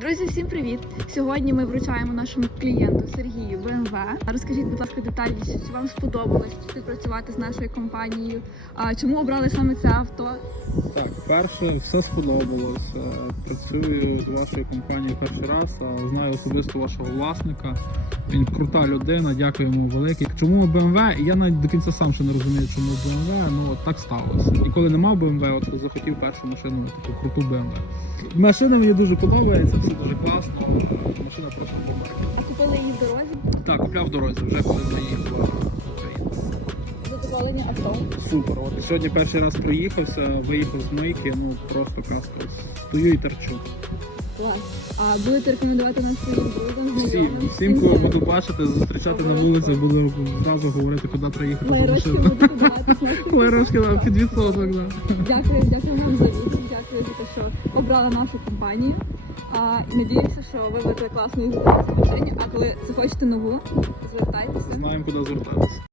Друзі, всім привіт! Сьогодні ми вручаємо нашому клієнту Сергію BMW. Розкажіть, будь ласка, детальніше, чи вам сподобалось співпрацювати з нашою компанією? А чому обрали саме це авто? Так, перше, все сподобалось. Е, Працюю з вашою компанією перший раз, знаю особисто вашого власника. Він крута людина, дякую йому велике. Чому BMW? Я навіть до кінця сам ще не розумію, чому BMW, ну так сталося. І коли не мав BMW, от захотів першу машину, таку круту BMW. Машина мені дуже подобається, все дуже класно. Дорозі? В дорозі, вже коли заїхав в Україну. Задоволені авто. Супер. От сьогодні перший раз проїхався, виїхав з мийки, ну просто казка. Стою і терчу. Клас. А будете рекомендувати нас своїм друзям? Всім, знайомим? всім, кого буду бачити, зустрічати на вулиці, буду зразу говорити, куди треба їхати за Лайрочки машину. будете Лайрошки да, під відсоток, да. Дякую, дякую вам за дякую за те, що обрали нашу компанію. А, і надіюся, що ви будете класно машині. А коли захочете нову, звертайтеся. Знаємо, куди звертатися.